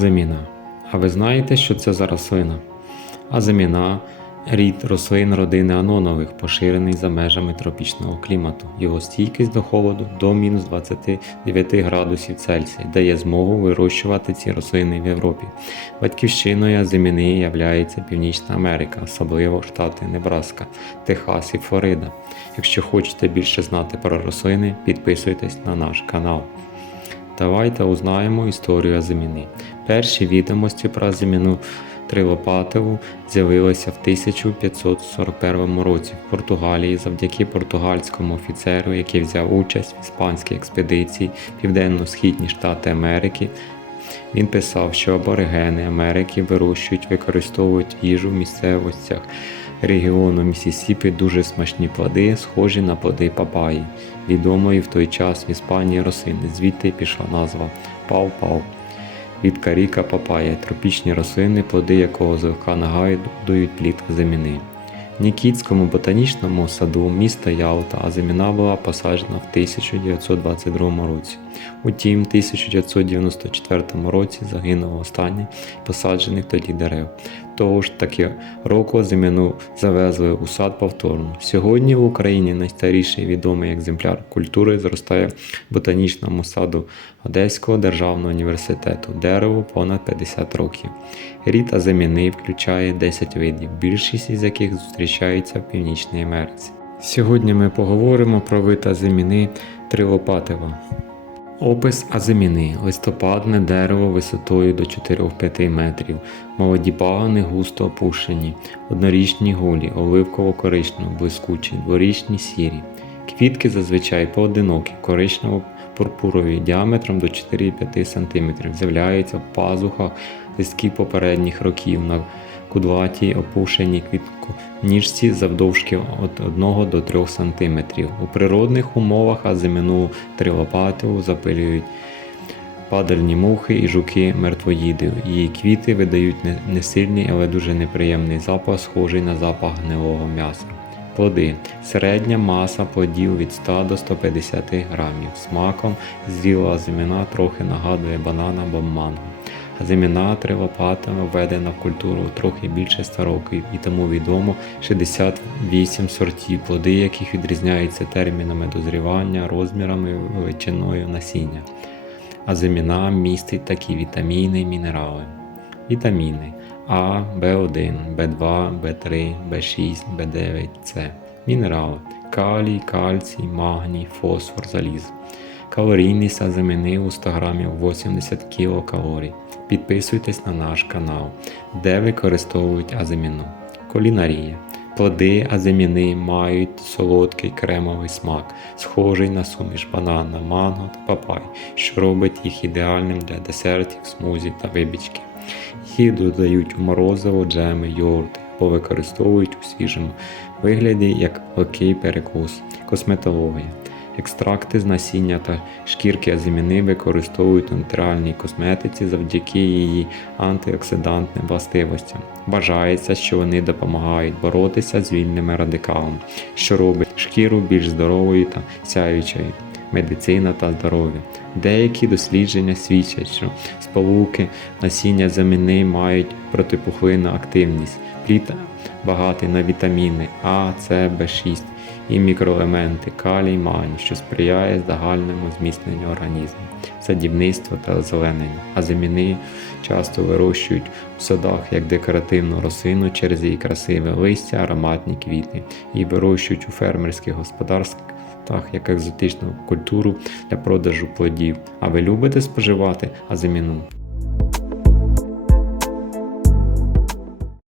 Азиміна. А ви знаєте, що це за рослина? Азиміна рід рослин родини анонових, поширений за межами тропічного клімату. Його стійкість до холоду до мінус 29 градусів Цельсія дає змогу вирощувати ці рослини в Європі. Батьківщиною азиміни являється Північна Америка, особливо штати Небраска, Техас і Флорида. Якщо хочете більше знати про рослини, підписуйтесь на наш канал. Давайте узнаємо історію Азиміни. Перші відомості про Азиміну Трилопатову з'явилися в 1541 році в Португалії завдяки португальському офіцеру, який взяв участь в іспанській експедиції Південно-Східні Штати Америки. Він писав, що аборигени Америки вирощують, використовують їжу в місцевостях регіону Місісіпі дуже смачні плоди, схожі на плоди папаї, відомої в той час в Іспанії рослини. Звідти пішла назва пау-пау. Від каріка папая, тропічні рослини, плоди якого злегка нагадують плід заміни. В Нікітському ботанічному саду міста Ялта Азиміна була посаджена в 1922 році. Утім, в 1994 році загинуло останнє посаджених тоді дерев. Того ж таки року Азиміну завезли у сад повторно. Сьогодні в Україні найстаріший відомий екземпляр культури зростає в ботанічному саду Одеського державного університету. Дереву понад 50 років. Рід азиміни включає 10 видів, більшість із яких зустрічаються в Північній Америці. Сьогодні ми поговоримо про вид азиміни трилопатева. Опис азиміни листопадне дерево висотою до 4-5 метрів, молоді пагани густо опушені, однорічні гулі, оливково-коричнево, блискучі, дворічні сірі. Квітки зазвичай поодинокі, коричнево-пурпурові, діаметром до 4-5 см, з'являються в пазухах листків попередніх років на кудлатій опушеній квітконіжці завдовжки від 1 до 3 см. У природних умовах азимину трилопатову запилюють падальні мухи і жуки мертвоїди. Її квіти видають не- несильний, але дуже неприємний запах, схожий на запах гнилого м'яса. Плоди. Середня маса плодів від 100 до 150 грамів. Смаком зріла азимина трохи нагадує банан або манго. Азиміна трилопатами введена в культуру трохи більше 100 років і тому відомо 68 сортів, плоди яких відрізняються термінами дозрівання, розмірами, величиною насіння. Азиміна містить такі вітаміни і мінерали. Вітаміни А, В1, В2, В3, В6, В9, С. Мінерали калій, кальцій, магній, фосфор, залізо. Калорійність азимини у 100 грамів 80 кілокалорій. Підписуйтесь на наш канал, де використовують азиміну. Кулінарія. Плоди азиміни мають солодкий кремовий смак, схожий на суміш банана, манго та папай, що робить їх ідеальним для десертів, смузі та вибічки. Їх додають у морозиво, джеми, йогурти або використовують у свіжому вигляді як легкий перекус, косметологія. Екстракти з насіння та шкірки азиміни використовують у натуральній косметиці завдяки її антиоксидантним властивостям. Вважається, що вони допомагають боротися з вільними радикалами, що робить шкіру більш здоровою та сяючою. Медицина та здоров'я. Деякі дослідження свідчать, що сполуки насіння заміни мають протипухлинну активність. Плід багатий на вітаміни А, С, В6 і мікроелементи калій, магній, що сприяє загальному зміцненню організму, садівництво та озеленення. А заміни часто вирощують у садах як декоративну рослину через її красиве листя, ароматні квіти, і вирощують у фермерських господарствах як екзотичну культуру для продажу плодів. А ви любите споживати азиміну?